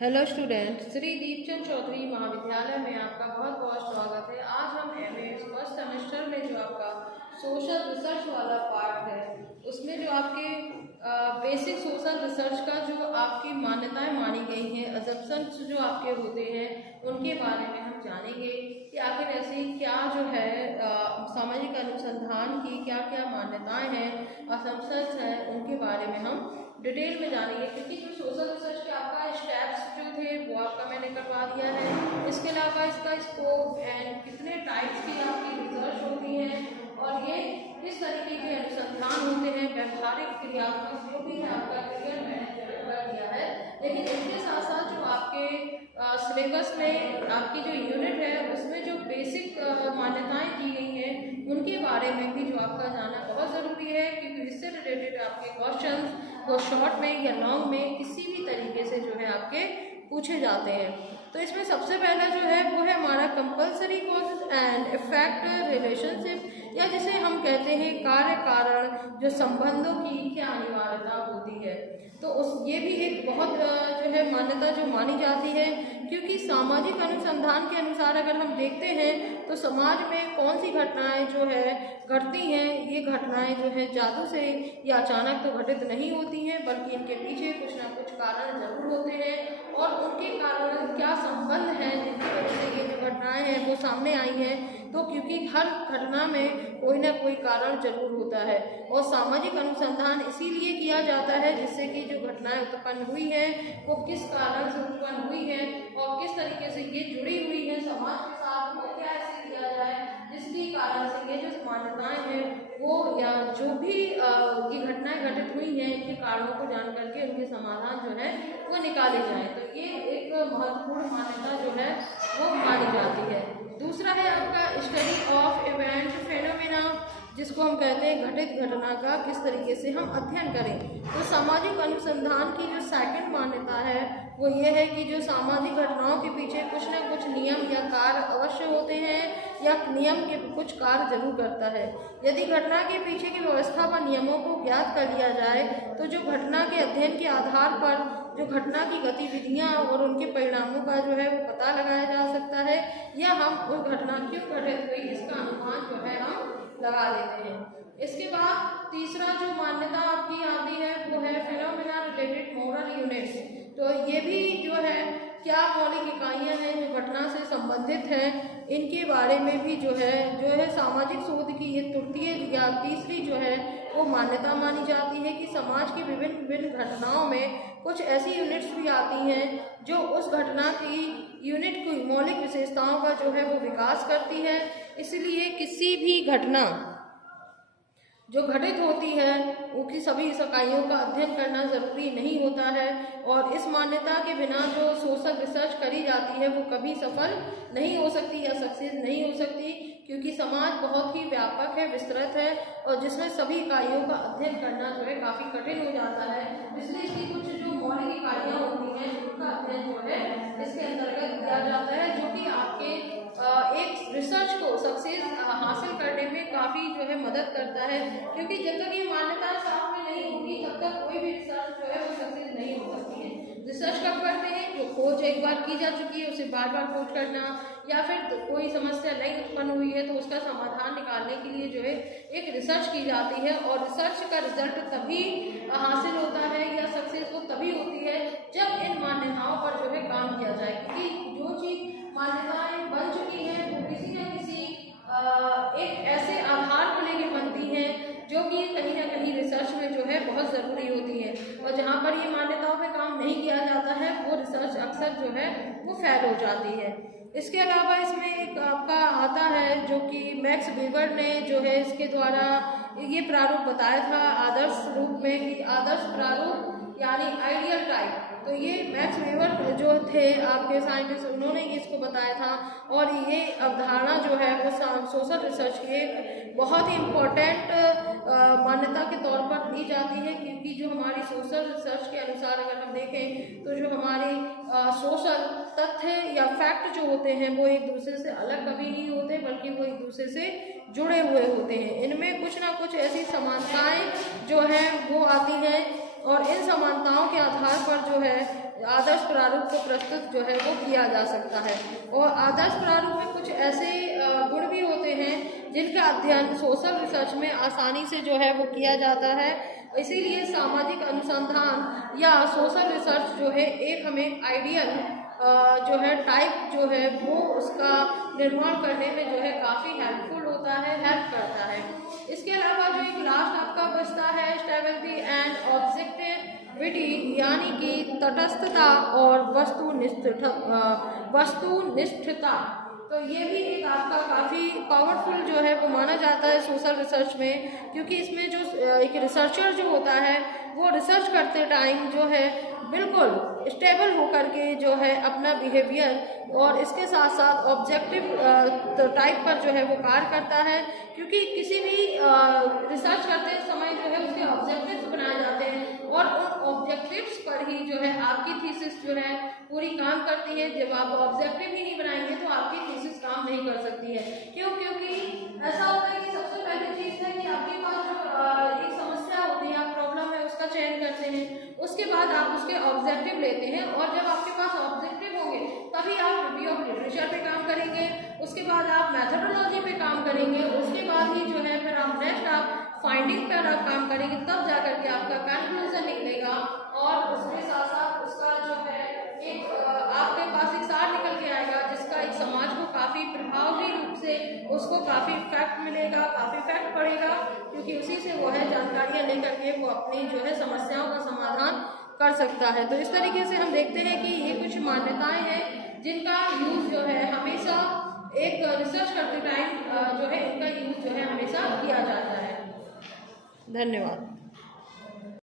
Hello student, Shri Deepchand Chaudhary महाविद्यालय में आपका बहुत बहुत स्वागत है। आज हम एमए फर्स्ट सेमेस्टर में जो आपका सोशल रिसर्च वाला पार्ट है उसमें जो आपके बेसिक सोशल रिसर्च का जो आपकी मान्यताएं मानी गई हैं, अजम्पशंस जो आपके होते हैं उनके बारे में हम जानेंगे कि आखिर ऐसी क्या जो है सामाजिक अनुसंधान की क्या क्या मान्यताएं हैं, अजम्पशंस हैं, उनके बारे में हम डिटेल में जानेंगे। क्योंकि जो सोशल रिसर्च के आपका स्टेप्स जो थे वो आपका मैंने करवा दिया है। इसके अलावा इसका स्कोप एंड कितने टाइप्स की आपकी रिसर्च होती है और ये किस तरीके के अनुसंधान होते हैं, व्यवहारिक क्रियात्मक जो भी है आपका क्लियर मैंने कर दिया है। लेकिन इसके साथ साथ जो आपके सिलेबस में आपकी जो यूनिट है उसमें जो बेसिक मान्यताएं दी गई हैं उनके बारे में भी जो आपका जानना बहुत ज़रूरी है, क्योंकि इससे रिलेटेड आपके क्वेश्चन वो शॉर्ट में या लॉन्ग में किसी भी तरीके से जो है आपके पूछे जाते हैं। तो इसमें सबसे पहला जो है वो है हमारा compulsory causes and effect relationship, या जिसे हम कहते हैं कार्य कारण जो संबंधों की क्या अनिवार्यता होती है। तो ये भी एक बहुत जो है मान्यता जो मानी जाती है, क्योंकि सामाजिक अनुसंधान के अनुसार अगर हम देखते हैं तो समाज में कौन सी घटनाएं जो है घटती हैं, ये घटनाएं जो है जादू से या अचानक तो घटित नहीं होती हैं, बल्कि इनके पीछे कुछ ना कुछ कारण जरूर होते हैं और उनके कारण क्या संबंध है जिनकी वजह से ये जो घटनाएं हैं वो सामने आई हैं। तो क्योंकि हर घटना में कोई ना कोई कारण जरूर होता है और सामाजिक अनुसंधान इसीलिए किया जाता है जिससे कि जो घटनाएं उत्पन्न हुई हैं वो किस कारण से उत्पन्न हुई है और किस तरीके से ये जुड़ी हुई है समाज के साथ, वो क्या ऐसे किया जाए जिसके कारण से ये जो मान्यताएं हैं वो या जो भी ये घटनाएं घटित हुई हैं इनके कारणों को जान करके उनके समाधान जो है वो निकाले जाए। तो ये एक महत्वपूर्ण मान्यता जो है वो मानी जाती है। दूसरा है आपका स्टडी ऑफ इवेंट फेनोमेना, जिसको हम कहते हैं घटित घटना का किस तरीके से हम अध्ययन करें। तो सामाजिक अनुसंधान की जो सेकंड मान्यता है वो ये है कि जो सामाजिक घटनाओं के पीछे कुछ ना कुछ नियम या कार्य अवश्य होते हैं या नियम के कुछ कार्य जरूर करता है। यदि घटना के पीछे की व्यवस्था व नियमों को ज्ञात कर लिया जाए तो जो घटना के अध्ययन के आधार पर जो घटना की गतिविधियां और उनके परिणामों का जो है वो पता लगाया जा सकता है, या हम उस घटना क्यों घटित हुई इसका अनुमान जो है हम लगा लेते हैं। इसके बाद तीसरा जो मान्यता आपकी आती है वो है फिनोमेना रिलेटेड मॉरल यूनिट्स। तो ये भी जो है क्या मौलिक इकाइयां हैं जो घटना से संबंधित हैं, इनके बारे में भी जो है सामाजिक शोध की ये तृतीय या तीसरी जो है वो मान्यता मानी जाती है कि समाज की विभिन्न विभिन्न घटनाओं में कुछ ऐसी यूनिट्स भी आती हैं जो उस घटना की यूनिट की मौलिक विशेषताओं का जो है वो विकास करती है। इसलिए किसी भी घटना जो घटित होती है उसकी सभी इकाइयों का अध्ययन करना जरूरी नहीं होता है, और इस मान्यता के बिना जो सोशल रिसर्च करी जाती है वो कभी सफल नहीं हो सकती या सक्सेस नहीं हो सकती, क्योंकि समाज बहुत ही व्यापक है, विस्तृत है और जिसमें सभी इकाइयों का अध्ययन करना जो है काफ़ी कठिन हो जाता है। इसलिए इसकी कुछ जो मौलिक इकाइयाँ होती हैं उनका अध्ययन जो है इसके अंतर्गत किया जाता है, जो कि आपके एक रिसर्च को सक्सेस हासिल करने में काफ़ी जो है मदद करता है, क्योंकि जब तक ये मान्यता साथ में नहीं होगी तब तक कोई भी रिसर्च जो है वो सक्सेस नहीं हो सकती है। रिसर्च कब करते हैं? जो खोज एक बार की जा चुकी है उसे बार बार खोज करना, या फिर कोई समस्या नई उत्पन्न हुई है तो उसका समाधान निकालने के लिए जो है एक रिसर्च की जाती है, और रिसर्च का रिजल्ट तभी हासिल होता है या सक्सेस वो तभी होती है जब इन मान्यताओं पर जो है काम किया जाए। क्योंकि जो चीज़ मान्यताएं बन चुकी हैं वो किसी न किसी एक ऐसे आधार को लेकर बनती हैं जो कि कहीं ना कहीं रिसर्च में जो है बहुत ज़रूरी होती है, और जहाँ पर ये मान्यताओं पे काम नहीं किया जाता है वो रिसर्च अक्सर जो है वो फेल हो जाती है। इसके अलावा इसमें एक आपका आता है जो कि मैक्स वीबर ने जो है इसके द्वारा ये प्रारूप बताया था आदर्श रूप में, कि आदर्श प्रारूप यानी आइडियल टाइप। तो ये मैक्स वीबर जो थे आपके साइंटिस्ट उन्होंने इसको बताया था, और ये अवधारणा जो है वो सोशल रिसर्च की एक बहुत ही इम्पोर्टेंट मान्यता के तौर पर ली जाती है, क्योंकि जो हमारी सोशल रिसर्च के अनुसार अगर हम देखें तो जो हमारी सोशल तथ्य या फैक्ट जो होते हैं वो एक दूसरे से अलग कभी नहीं होते, बल्कि वो एक दूसरे से जुड़े हुए होते हैं। इनमें कुछ ना कुछ ऐसी समानताएं जो हैं वो आती हैं, और इन समानताओं के आधार पर जो है आदर्श प्रारूप को प्रस्तुत जो है वो किया जा सकता है। और आदर्श प्रारूप में कुछ ऐसे गुण भी होते हैं जिनका अध्ययन सोशल रिसर्च में आसानी से जो है वो किया जाता है। इसीलिए सामाजिक अनुसंधान या सोशल रिसर्च जो है एक हमें आइडियल जो है टाइप जो है वो उसका निर्माण करने में जो है काफ़ी हेल्पफुल होता है, हेल्प करता है। इसके अलावा जो एक लास्ट आपका बचता है स्टेबिलिटी एंड ऑब्जेक्टिविटी, यानी कि तटस्थता और वस्तुनिष्ठता। तो ये भी एक आपका काफ़ी पावरफुल जो है वो माना जाता है सोशल रिसर्च में, क्योंकि इसमें जो एक रिसर्चर जो होता है वो रिसर्च करते टाइम जो है बिल्कुल स्टेबल होकर के जो है अपना बिहेवियर और इसके साथ साथ ऑब्जेक्टिव टाइप पर जो है वो कार्य करता है। क्योंकि किसी भी रिसर्च करते समय जो है उसके ऑब्जेक्टिव्स बनाए जाते हैं और उन ऑब्जेक्टिव्स पर ही जो है आपकी थीसिस जो है पूरी काम करती है। जब आप ऑब्जेक्टिव ही नहीं बनाएंगे तो आपकी थीसिस काम नहीं कर सकती है। क्यों? क्योंकि ऐसा होता है कि सबसे पहली चीज़ है कि आपके पास जो एक समस्या होती है, आप प्रॉब्लम है उसका चयन करते हैं, उसके बाद आप उसके ऑब्जेक्टिव लेते हैं और जब आपके पास ऑब्जेक्टिव होंगे तभी आप रिव्यू ऑफ लिटरेचर पे काम करेंगे, उसके बाद आप मेथोडोलॉजी पे काम करेंगे, उसके बाद ही जो है फिर आप नेक्स्ट आप फाइंडिंग पर आप काम करेंगे, तब जाकर के आपका कंक्लूजन निकलेगा और उसके साथ साथ उसका जो है एक आपके पास एक सार निकल के आएगा जिसका एक समाज को काफ़ी प्रभावी रूप से उसको काफ़ी इफेक्ट मिलेगा, काफ़ी इफेक्ट पड़ेगा, क्योंकि उसी से वो है जानकारियाँ लेकर के वो अपनी जो है समस्याओं का समाधान कर सकता है। तो इस तरीके से हम देखते हैं कि ये कुछ मान्यताएं हैं जिनका यूज़ जो है हमेशा एक रिसर्च करते टाइम जो है इनका यूज़ जो है हमेशा किया जाता है। धन्यवाद।